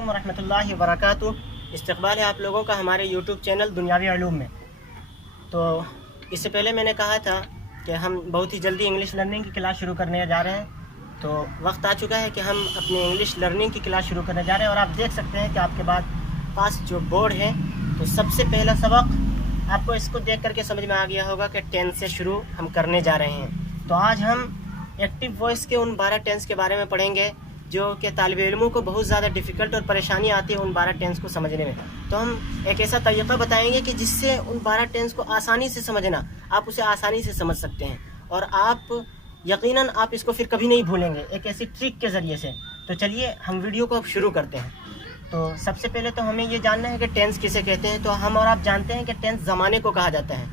वालेकुम वरहमतुल्लाहि वबरकातुहू। इस्तक़बाल है आप लोगों का हमारे यूट्यूब चैनल दुनियावी उलूम में। तो इससे पहले मैंने कहा था कि हम बहुत ही जल्दी इंग्लिश लर्निंग की क्लास शुरू करने जा रहे हैं। तो वक्त आ चुका है कि हम अपनी इंग्लिश लर्निंग की क्लास शुरू करने जा रहे हैं। और आप देख सकते हैं कि आपके पास जो बोर्ड है, तो सबसे पहला सबक आपको इसको देख करके समझ में आ गया होगा कि टेंस से शुरू हम करने जा रहे हैं। तो आज हम एक्टिव वॉइस के उन 12 टेंस के बारे में पढ़ेंगे जो कि तालिब इल्मों को बहुत ज़्यादा डिफ़िकल्ट और परेशानी आती है उन 12 टेंस को समझने में। तो हम एक ऐसा तरीक़ा बताएंगे कि जिससे उन 12 टेंस को आसानी से समझना, आप उसे आसानी से समझ सकते हैं और आप यकीनन आप इसको फिर कभी नहीं भूलेंगे, एक ऐसी ट्रिक के ज़रिए से। तो चलिए हम वीडियो को अब शुरू करते हैं। तो सबसे पहले तो हमें ये जानना है कि टेंस किसे कहते हैं। तो हम और आप जानते हैं कि टेंस ज़माने को कहा जाता है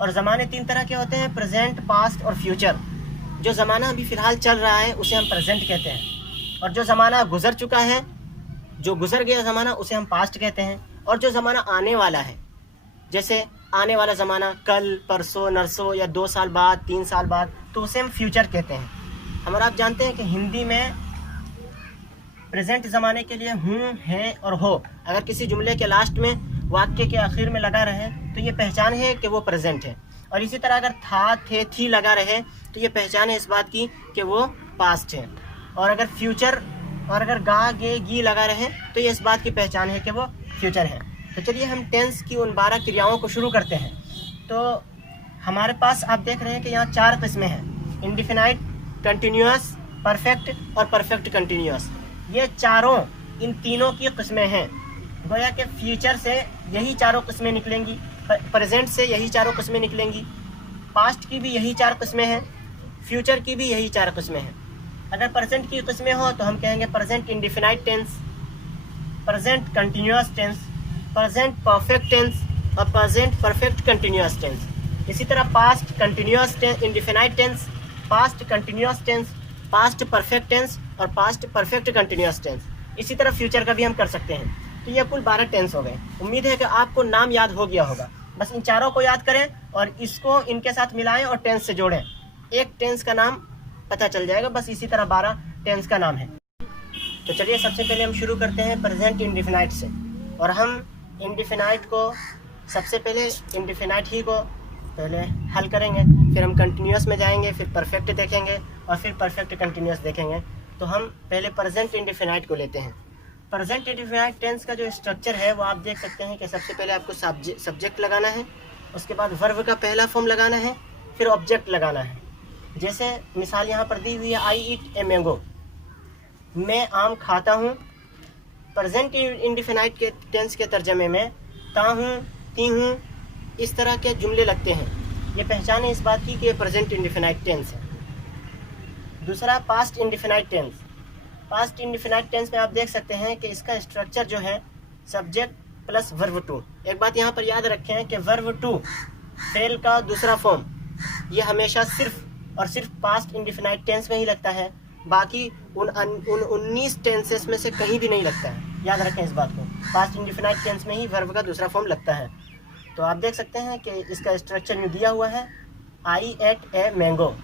और ज़माने 3 तरह के होते हैं, प्रेजेंट, पास्ट और फ्यूचर। जो ज़माना अभी फ़िलहाल चल रहा है उसे हम प्रेजेंट कहते हैं, और जो ज़माना गुज़र चुका है, जो गुज़र गया ज़माना, उसे हम पास्ट कहते हैं। और जो ज़माना आने वाला है, जैसे आने वाला ज़माना कल, परसों, नरसों या 2 साल बाद, 3 साल बाद, तो उसे हम फ्यूचर कहते हैं। हम और आप जानते हैं कि हिंदी में प्रेजेंट ज़माने के लिए हूँ, है और हो अगर किसी जुमले के लास्ट में, वाक्य के आखिर में लगा रहे तो ये पहचान है कि वो प्रेजेंट है। और इसी तरह अगर था, थे, थी लगा रहे तो ये पहचान है इस बात की कि वो पास्ट है। और अगर फ्यूचर और अगर गा, गे, गी लगा रहे तो ये इस बात की पहचान है कि वो फ्यूचर है। तो चलिए हम टेंस की उन 12 क्रियाओं को शुरू करते हैं। तो हमारे पास आप देख रहे हैं कि यहाँ 4 किस्में हैं, इंडिफिनाइट, कंटिन्यूअस, परफेक्ट और परफेक्ट कंटिन्यूअस। ये चारों, इन तीनों की किस्में हैं। गोया कि फ्यूचर से यही चारों किस्में निकलेंगी, प्रेजेंट से यही चारों किस्में निकलेंगी, पास्ट की भी यही 4 किस्में हैं, फ्यूचर की भी यही 4 किस्में हैं। अगर प्रेजेंट की किस्में हो तो हम कहेंगे present indefinite tense, present continuous tense, present perfect tense और प्रेजेंट परफेक्ट कंटिन्यूअस टेंस। इसी तरह past continuous tense indefinite tense, past continuous tense, past perfect tense और पास्ट परफेक्ट कंटिन्यूअस टेंस। इसी तरह फ्यूचर का भी हम कर सकते हैं। तो ये कुल 12 टेंस हो गए। उम्मीद है कि आपको नाम याद हो गया होगा। बस इन चारों को याद करें और इसको इनके साथ मिलाएं और टेंस से जोड़ें, एक टेंस का नाम पता चल जाएगा। बस इसी तरह 12 टेंस का नाम है। तो चलिए सबसे पहले हम शुरू करते हैं प्रेजेंट इंडिफिनाइट से। और हम इंडिफिनाइट को सबसे पहले इंडिफिनाइट ही को पहले हल करेंगे, फिर हम कंटिन्यूअस में जाएंगे, फिर परफेक्ट देखेंगे और फिर परफेक्ट कंटिन्यूअस देखेंगे। तो हम पहले प्रेजेंट इंडिफिनाइट को लेते हैं। प्रेजेंट इंडिफिनाइट टेंस का जो स्ट्रक्चर है वो आप देख सकते हैं कि सबसे पहले आपको सब्जेक्ट लगाना है, उसके बाद वर्ब का पहला फॉर्म लगाना है, फिर ऑब्जेक्ट लगाना है। जैसे मिसाल यहाँ पर दी हुई है, आई ईट ए मैंगो, मैं आम खाता हूँ। प्रेजेंट इंडिफिनाइट के टेंस के तर्जमे में ता हूँ, ती हूँ, इस तरह के जुमले लगते हैं। ये पहचान है इस बात की कि ये प्रेजेंट इंडिफिनाइट टेंस है। दूसरा past indefinite tense. Past indefinite tense में आप देख सकते हैं कि इसका स्ट्रक्चर जो है सब्जेक्ट प्लस वर्ब टू। एक बात यहाँ पर याद रखें कि वर्ब टू फेल का दूसरा फॉर्म ये हमेशा सिर्फ और सिर्फ पास्ट इंडिफिनाइट टेंस में ही लगता है, बाकी उन 19 टेंसेस में से कहीं भी नहीं लगता है। याद रखें इस बात को, पास्ट इंडिफिनाइट टेंस में ही वर्ब का दूसरा फॉर्म लगता है। तो आप देख सकते हैं कि इसका स्ट्रक्चर यूँ दिया हुआ है, I ate a mango.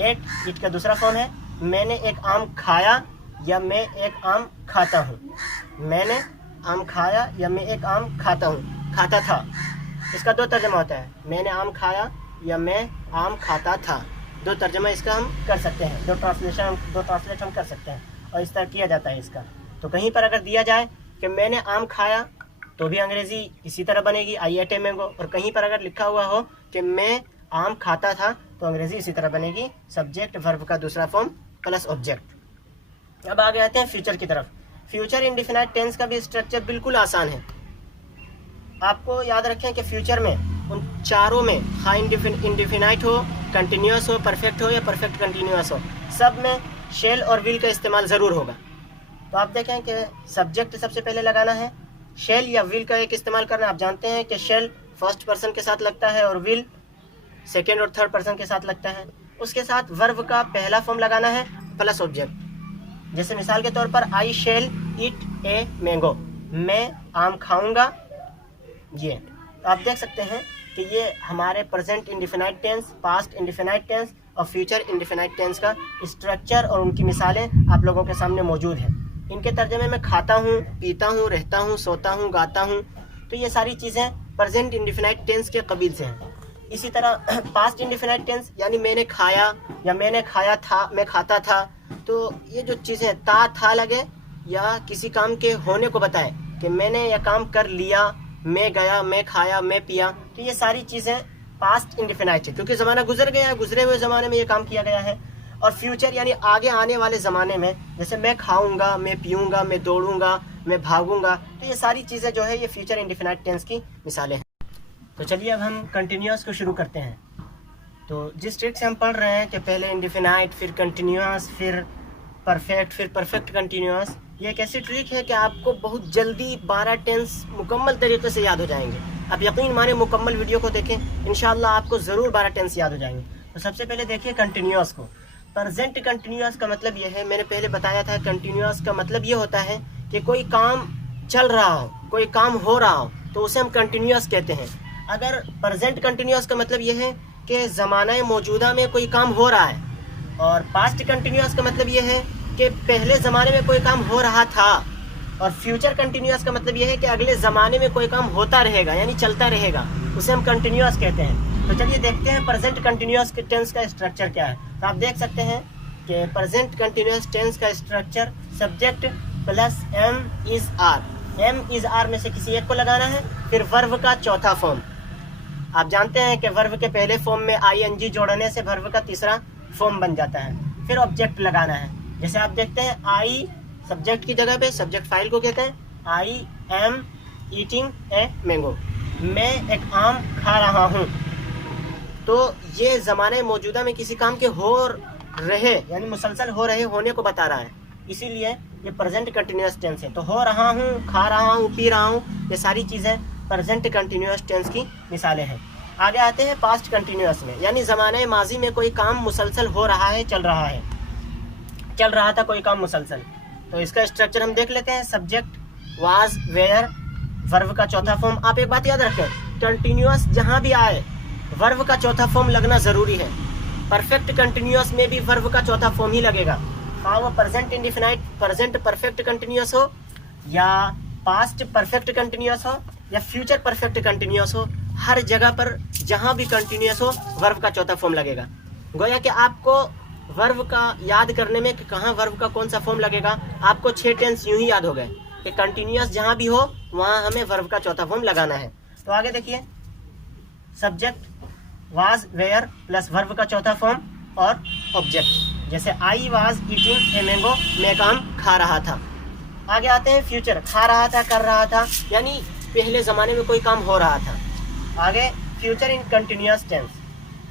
Ate it का दूसरा फॉर्म है, मैंने एक आम खाया या मैं एक आम खाता हूँ। मैंने आम खाया या मैं एक आम खाता हूँ। खाता था, इसका 2 तर्जमा होता है, मैंने आम खाया या मैं आम खाता था। 2 तर्जमा इसका हम कर सकते हैं, 2 ट्रांसलेट हम कर सकते हैं और इस तरह किया जाता है इसका। तो कहीं पर अगर दिया जाए कि मैंने आम खाया तो भी अंग्रेज़ी इसी तरह बनेगी, आई एट ए मैंगो। और कहीं पर अगर लिखा हुआ हो कि मैं आम खाता था तो अंग्रेज़ी इसी तरह बनेगी, सब्जेक्ट वर्ब का दूसरा फॉर्म प्लस ऑब्जेक्ट। अब आगे आते हैं फ्यूचर की तरफ। फ्यूचर इंडिफिनाइट टेंस का भी स्ट्रक्चर बिल्कुल आसान है। आपको याद रखें कि फ्यूचर में उन चारों में, हाँ इंडिफिनाइट हो, कंटिन्यूअस हो, परफेक्ट हो या परफेक्ट कंटिन्यूअस हो, सब में शेल और विल का इस्तेमाल ज़रूर होगा। तो आप देखें कि सब्जेक्ट सबसे पहले लगाना है, शेल या विल का एक इस्तेमाल करना। आप जानते हैं कि शेल फर्स्ट पर्सन के साथ लगता है और विल सेकेंड और थर्ड पर्सन के साथ लगता है। उसके साथ वर्ब का पहला फॉर्म लगाना है प्लस ऑब्जेक्ट। जैसे मिसाल के तौर पर I shall eat A mango, मैं आम खाऊंगा। ये तो आप देख सकते हैं कि ये हमारे present indefinite tense, past indefinite tense और फ्यूचर इंडिफिनाइट टेंस का स्ट्रक्चर और उनकी मिसालें आप लोगों के सामने मौजूद हैं। इनके तर्जमे में खाता हूँ, पीता हूँ, रहता हूँ, सोता हूँ, गाता हूँ, तो ये सारी चीज़ें प्रेजेंट इंडेफिनाइट टेंस के कबील से हैं। इसी तरह पास्ट इंडेफिनाइट टेंस यानी मैंने खाया या मैंने खाया था, मैं खाता था, तो ये जो चीज़ें ता था लगे या किसी काम के होने को बताए कि मैंने यह काम कर लिया, मैं गया, मैं खाया, मैं पिया, तो ये सारी चीज़ें पास्ट इंडेफिनाइट है क्योंकि ज़माना गुजर गया है, गुजरे हुए ज़माने में ये काम किया गया है। और फ्यूचर यानी आगे आने वाले ज़माने में, जैसे मैं खाऊंगा, मैं पीऊँगा, मैं दौड़ूंगा, मैं भागूंगा, तो ये सारी चीज़ें जो है ये फ्यूचर इंडेफिनाइट टेंस की मिसालें हैं। तो चलिए अब हम कंटिन्यूअस को शुरू करते हैं। तो जिस ट्रिक से हम पढ़ रहे हैं कि पहले इंडेफिनाइट, फिर कंटिन्यूअस, फिर परफेक्ट, फिर परफेक्ट कंटिन्यूअस, ये एक ऐसी ट्रिक है कि आपको बहुत जल्दी 12 टेंस मुकम्मल तरीके से याद हो जाएंगे। आप यकीन माने मुकम्मल वीडियो को देखें, इंशाल्लाह आपको ज़रूर 12 टेंस याद हो जाएंगे। तो सबसे पहले देखिए कंटिन्यूअस को। प्रेजेंट कंटिन्यूअस का मतलब ये है, मैंने पहले बताया था, कंटिन्यूअस का मतलब ये होता है कि कोई काम चल रहा हो, कोई काम हो रहा हो, तो उसे हम कंटिन्यूअस कहते हैं। अगर प्रेजेंट कंटिन्यूअस का मतलब ये है कि ज़माना मौजूदा में कोई काम हो रहा है, और पास्ट कंटिन्यूअस का मतलब ये है कि पहले ज़माने में कोई काम हो रहा था, और फ्यूचर कंटिन्यूअस का मतलब ये है कि अगले ज़माने में कोई काम होता रहेगा यानी चलता रहेगा, उसे हम कंटिन्यूअस कहते हैं। तो चलिए देखते हैं प्रेजेंट कंटिन्यूअस के टेंस का स्ट्रक्चर क्या है। तो आप देख सकते हैं कि प्रेजेंट कंटिन्यूअस टेंस का structure subject plus am is are, am is are में से किसी एक को लगाना है, फिर वर्ब का चौथा फॉर्म। आप जानते हैं कि वर्ब के पहले फॉर्म में आईएनजी जोड़ने से वर्ब का तीसरा फॉर्म बन जाता है। फिर ऑब्जेक्ट लगाना है, जैसे आप देखते हैं आई सब्जेक्ट की जगह पे सब्जेक्ट फाइल को कहते हैं, I am eating a mango, मैं एक आम खा रहा हूँ। तो ये ज़माने मौजूदा में किसी काम के हो रहे यानी मुसलसल हो रहे होने को बता रहा है, इसीलिए ये प्रेजेंट कंटिन्यूअस टेंस है। तो हो रहा हूँ, खा रहा हूँ, पी रहा हूँ, ये सारी चीज़ें प्रेजेंट कंटिन्यूअस टेंस की मिसालें हैं। आगे आते हैं पास्ट कंटिन्यूअस में, यानी ज़माने माजी में कोई काम मुसलसल हो रहा है, चल रहा है, चल रहा था कोई काम मुसलसल। तो इसका स्ट्रक्चर हम देख लेते हैं, सब्जेक्ट वाज वेयर, वर्ब का चौथा फॉर्म। आप एक बात याद रखें, कंटिन्यूअस जहाँ भी आए वर्ब का चौथा फॉर्म लगना ज़रूरी है। परफेक्ट कंटिन्यूअस में भी वर्ब का चौथा फॉर्म ही लगेगा, हाँ वो present indefinite present perfect continuous हो, या पास्ट परफेक्ट कंटिन्यूअस हो, या फ्यूचर परफेक्ट कंटिन्यूअस हो, हर जगह पर जहाँ भी कंटिन्यूअस हो वर्ब का चौथा फॉर्म लगेगा। गोया कि आपको वर्ब का याद करने में कि कहाँ वर्ब का कौन सा फॉर्म लगेगा, आपको 6 टेंस यूं ही याद हो गए कि कंटिन्यूअस जहाँ भी हो वहाँ हमें वर्ब का चौथा फॉर्म लगाना है। तो आगे देखिए, subject was were plus verb का चौथा फॉर्म और ऑब्जेक्ट, जैसे I was eating a mango, मैं काम खा रहा था। आगे आते हैं फ्यूचर, खा रहा था, कर रहा था, यानी पहले ज़माने में कोई काम हो रहा था। आगे future in continuous tense,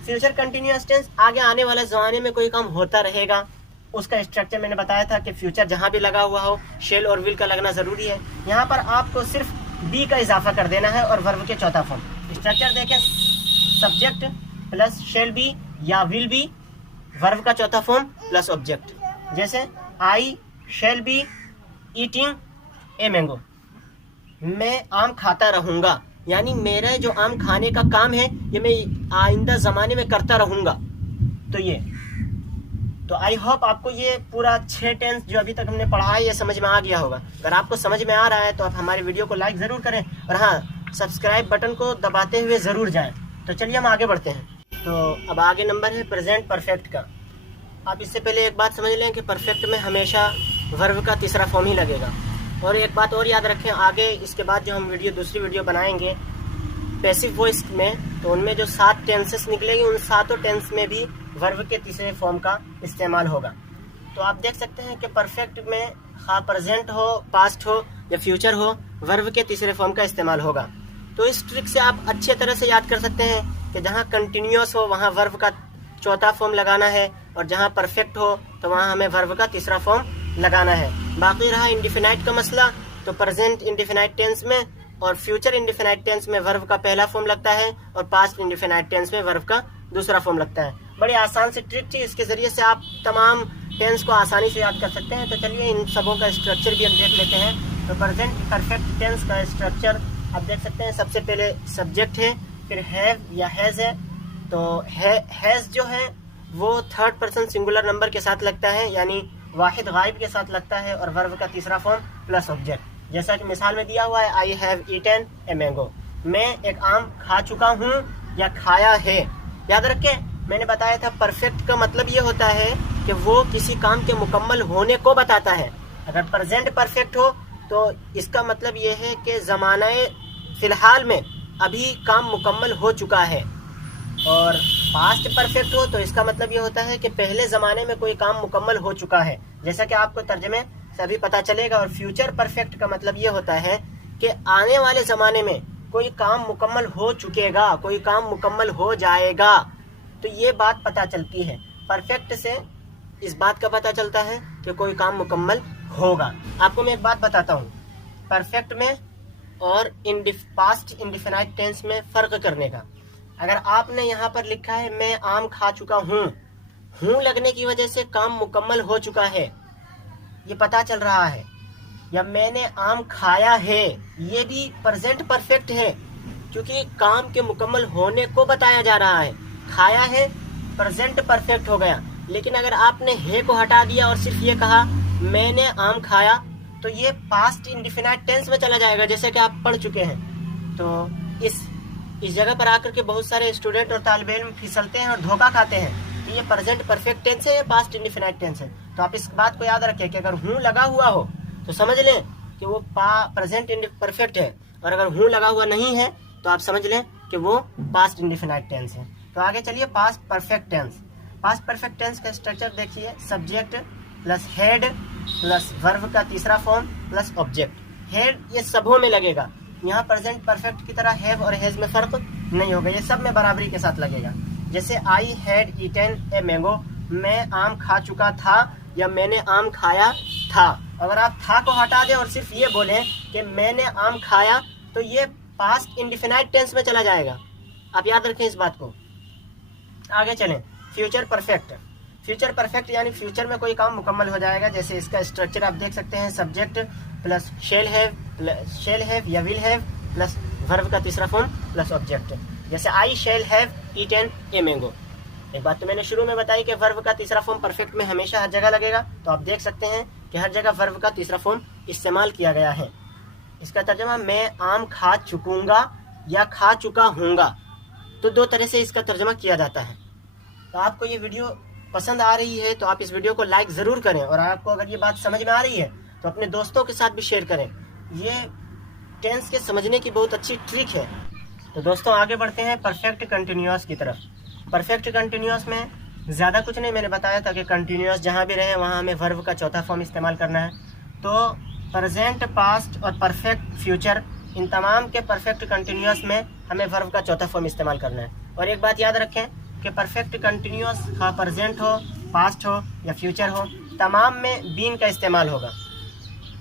future continuous tense आगे आने वाले ज़माने में कोई काम होता रहेगा। उसका स्ट्रक्चर मैंने बताया था कि फ्यूचर जहाँ भी लगा हुआ हो शेल और विल का लगना ज़रूरी है। यहाँ पर आपको सिर्फ बी का इजाफा कर देना है और वर्ब के चौथा फॉर्म। स्ट्रक्चर देखें, सब्जेक्ट प्लस शेल बी या विल बी, वर्ब का चौथा फॉर्म प्लस ऑब्जेक्ट, जैसे I shall be eating a mango, मैं आम खाता रहूँगा, यानी मेरा जो आम खाने का काम है ये मैं आइंदा ज़माने में करता रहूँगा। तो आई होप आपको ये पूरा 6 टेंस जो अभी तक हमने पढ़ा है ये समझ में आ गया होगा। अगर आपको समझ में आ रहा है तो आप हमारे वीडियो को लाइक ज़रूर करें, और हाँ सब्सक्राइब बटन को दबाते हुए ज़रूर जाएं। तो चलिए हम आगे बढ़ते हैं। तो अब आगे नंबर है प्रेजेंट परफेक्ट का। आप इससे पहले एक बात समझ लें कि परफेक्ट में हमेशा वर्ब का तीसरा फॉर्म ही लगेगा। और एक बात और याद रखें, आगे इसके बाद जो हम दूसरी वीडियो बनाएंगे पैसिव वॉइस में, तो उनमें जो 7 टेंसेस निकलेंगे उन 7 टेंस में भी वर्ब के तीसरे फॉर्म का इस्तेमाल होगा। तो आप देख सकते हैं कि परफेक्ट में हाँ प्रेजेंट हो, पास्ट हो या फ्यूचर हो, वर्ब के तीसरे फॉर्म का इस्तेमाल होगा। तो इस ट्रिक से आप अच्छे तरह से याद कर सकते हैं कि जहाँ कंटिन्यूअस हो वहाँ वर्ब का चौथा फॉर्म लगाना है, और जहाँ परफेक्ट हो तो वहाँ हमें वर्ब का तीसरा फॉर्म लगाना है। बाकी रहा इंडेफिनाइट का मसला, तो प्रेजेंट इंडेफिनाइट टेंस में और फ्यूचर इंडेफिनाइट टेंस में वर्ब का पहला फॉर्म लगता है, और पास्ट इंडेफिनाइट टेंस में वर्ब का दूसरा फॉर्म लगता है। बड़ी आसान सी ट्रिक थी, इसके ज़रिए से आप तमाम टेंस को आसानी से याद कर सकते हैं। तो चलिए इन सबों का स्ट्रक्चर भी हम देख लेते हैं। तो प्रेजेंट परफेक्ट टेंस का स्ट्रक्चर आप देख सकते हैं, सबसे पहले सब्जेक्ट है, फिर हैव या हैज़ है। तो हैज़ जो है वो 3rd पर्सन सिंगुलर नंबर के साथ लगता है, यानी वाहिद गायब के साथ लगता है और वर्ब का तीसरा फॉर्म प्लस ऑब्जेक्ट। जैसा कि मिसाल में दिया हुआ है, I have eaten a mango, मैं एक आम खा चुका हूँ या खाया है। याद रखें, मैंने बताया था परफेक्ट का मतलब ये होता है कि वो किसी काम के मुकम्मल होने को बताता है। अगर प्रेजेंट परफेक्ट हो तो इसका मतलब ये है कि ज़माने फ़िलहाल में अभी काम मुकम्मल हो चुका है। और पास्ट परफेक्ट हो तो इसका मतलब ये होता है कि पहले ज़माने में कोई काम मुकम्मल हो चुका है, जैसा कि आपको तर्जमे से अभी पता चलेगा। और फ्यूचर परफेक्ट का मतलब ये होता है कि आने वाले ज़माने में कोई काम मुकम्मल हो चुकेगा, कोई काम मुकम्मल हो जाएगा। तो ये बात पता चलती है, परफेक्ट से इस बात का पता चलता है कि कोई काम मुकम्मल होगा। आपको मैं एक बात बताता हूँ, परफेक्ट में और पास्ट इंडिफिनाइट टेंस में फ़र्क करने का। अगर आपने यहाँ पर लिखा है मैं आम खा चुका हूँ, हूँ लगने की वजह से काम मुकम्मल हो चुका है, ये पता चल रहा है। या मैंने आम खाया है, ये भी प्रेजेंट परफेक्ट है क्योंकि काम के मुकम्मल होने को बताया जा रहा है। खाया है प्रेजेंट परफेक्ट हो गया। लेकिन अगर आपने है को हटा दिया और सिर्फ ये कहा मैंने आम खाया, तो ये पास्ट इंडिफिनाइट टेंस में चला जाएगा, जैसे कि आप पढ़ चुके हैं। तो इस जगह पर आकर के बहुत सारे स्टूडेंट और तालिब इल्म फिसलते हैं और धोखा खाते हैं कि ये प्रेजेंट परफेक्ट टेंस है, ये पास्ट इंडिफिनाइट टेंस है। तो आप इस बात को याद रखें कि अगर हूँ लगा हुआ हो तो समझ लें कि वो प्रेजेंट परफेक्ट है, और अगर हूँ लगा हुआ नहीं है तो आप समझ लें कि वो पास्ट इंडिफिनाइट टेंस है। तो आगे चलिए, past perfect tense. Past perfect tense का स्ट्रक्चर देखिए, subject plus had plus verb का तीसरा फॉर्म प्लस ऑब्जेक्ट। हेड ये सबों में लगेगा, यहाँ प्रेजेंट परफेक्ट की तरह हैव और हैज में फर्क नहीं होगा, ये सब में बराबरी के साथ लगेगा। जैसे I had eaten a mango, मैं आम खा चुका था या मैंने आम खाया था। अगर आप था को हटा दें और सिर्फ ये बोलें कि मैंने आम खाया, तो ये पास्ट इंडिफिनाइट टेंस में चला जाएगा। आप याद रखें इस बात को। आगे चलें, फ्यूचर परफेक्ट। फ्यूचर परफेक्ट यानी फ्यूचर में कोई काम मुकम्मल हो जाएगा। जैसे इसका स्ट्रक्चर आप देख सकते हैं, सब्जेक्ट प्लस शेल हैव या विल हैव प्लस वर्ब का तीसरा फॉर्म प्लस ऑब्जेक्ट। जैसे I shall have eaten a mango. एक बात तो मैंने शुरू में बताई कि वर्ब का तीसरा फॉर्म परफेक्ट में हमेशा हर जगह लगेगा, तो आप देख सकते हैं कि हर जगह वर्ब का तीसरा फॉर्म इस्तेमाल किया गया है। इसका तर्जमा मैं आम खा चुकूंगा या खा चुका हूँगा, तो दो तरह से इसका तर्जमा किया जाता है। तो आपको ये वीडियो पसंद आ रही है तो आप इस वीडियो को लाइक ज़रूर करें, और आपको अगर ये बात समझ में आ रही है तो अपने दोस्तों के साथ भी शेयर करें। ये टेंस के समझने की बहुत अच्छी ट्रिक है। तो दोस्तों आगे बढ़ते हैं परफेक्ट कंटिन्यूअस की तरफ। परफेक्ट कंटिन्यूअस में ज़्यादा कुछ नहीं, मैंने बताया था कि कंटिन्यूअस जहाँ भी रहे वहाँ हमें वर्ब का चौथा फॉर्म इस्तेमाल करना है। तो प्रेजेंट, पास्ट और परफेक्ट फ्यूचर, इन तमाम के परफेक्ट कंटिन्यूअस में हमें वर्ब का चौथा फॉर्म इस्तेमाल करना है। और एक बात याद रखें कि परफेक्ट कंटिन्यूअस का प्रेजेंट हो, पास्ट हो या फ्यूचर हो, तमाम में बीन का इस्तेमाल होगा।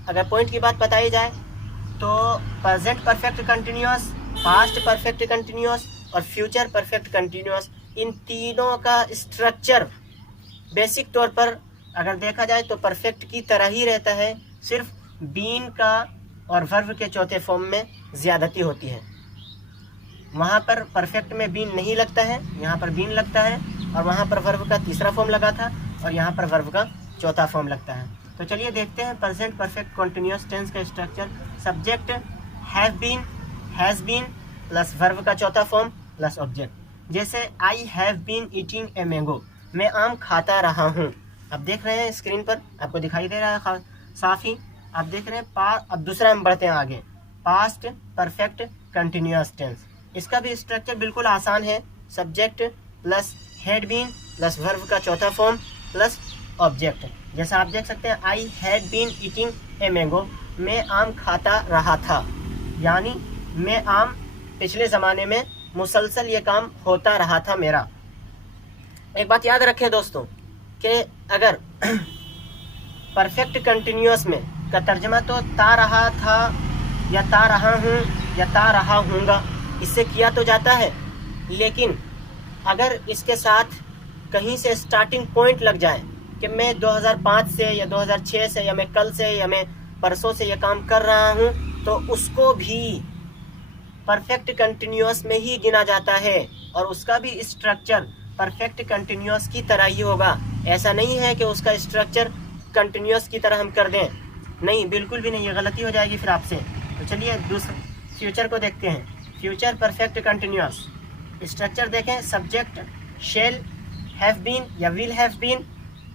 अगर पॉइंट की बात बताई जाए तो present perfect continuous, past perfect continuous और फ्यूचर परफेक्ट कंटिन्यूअस, इन तीनों का स्ट्रक्चर बेसिक तौर पर अगर देखा जाए तो परफेक्ट की तरह ही रहता है, सिर्फ बीन का और वर्ब के चौथे फॉर्म में ज़्यादती होती है। वहाँ पर परफेक्ट में बीन नहीं लगता है, यहाँ पर बीन लगता है, और वहाँ पर वर्ब का तीसरा फॉर्म लगा था और यहाँ पर वर्ब का चौथा फॉर्म लगता है। तो चलिए देखते हैं प्रेजेंट परफेक्ट कंटिन्यूअस टेंस का structure. Subject have been, has been plus verb का चौथा फॉर्म प्लस ऑब्जेक्ट। जैसे I have been eating a mango, मैं आम खाता रहा हूँ। अब देख रहे हैं स्क्रीन पर, आपको दिखाई दे रहा है साफ ही, आप देख रहे हैं। अब दूसरा हम बढ़ते हैं आगे, पास्ट परफेक्ट कंटिन्यूअस टेंस। इसका भी स्ट्रक्चर बिल्कुल आसान है, subject plus had been plus verb का चौथा फॉर्म प्लस ऑब्जेक्ट। जैसा आप देख सकते हैं, I had been eating a mango, मैं आम खाता रहा था, यानी मैं आम पिछले ज़माने में मुसलसल ये काम होता रहा था मेरा। एक बात याद रखें दोस्तों कि अगर परफेक्ट कंटिन्यूअस में का तर्जमा तो ता रहा था या ता रहा हूँ या ता रहा हूँगा, इससे किया तो जाता है, लेकिन अगर इसके साथ कहीं से स्टार्टिंग पॉइंट लग जाए कि मैं 2005 से या 2006 से या मैं कल से या मैं परसों से ये काम कर रहा हूँ, तो उसको भी परफेक्ट कंटिन्यूअस में ही गिना जाता है और उसका भी स्ट्रक्चर परफेक्ट कंटिन्यूअस की तरह ही होगा। ऐसा नहीं है कि उसका स्ट्रक्चर कंटिन्यूस की तरह हम कर दें, नहीं, बिल्कुल भी नहीं, ये गलती हो जाएगी फिर आपसे। तो चलिए दूसरे फ्यूचर को देखते हैं। फ्यूचर परफेक्ट कंटिन्यूस स्ट्रक्चर देखें। सब्जेक्ट शेल, हैव बीन या विल हैव बीन,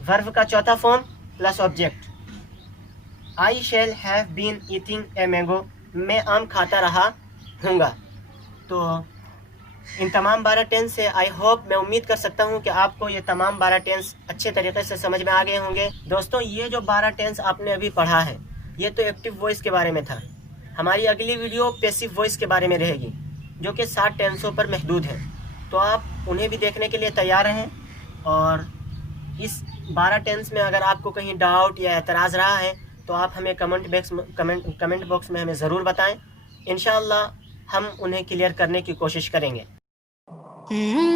वर्ब का चौथा form plus object. I shall have been eating a mango, मैं आम खाता रहा हूँगा। तो इन तमाम 12 टेंस से आई होप, मैं उम्मीद कर सकता हूँ कि आपको ये तमाम 12 टेंस अच्छे तरीके से समझ में आ गए होंगे। दोस्तों, ये जो 12 टेंस आपने अभी पढ़ा है, ये तो एक्टिव वॉइस के बारे में था। हमारी अगली वीडियो पैसिव वॉइस के बारे में रहेगी, जो कि 60 टेंसों पर महदूद है। तो आप उन्हें भी देखने के लिए तैयार रहें। और इस 12 टेंस में अगर आपको कहीं डाउट या एतराज़ रहा है तो आप हमें कमेंट बॉक्स में हमें ज़रूर बताएं। इंशाअल्लाह हम उन्हें क्लियर करने की कोशिश करेंगे। Mm-hmm.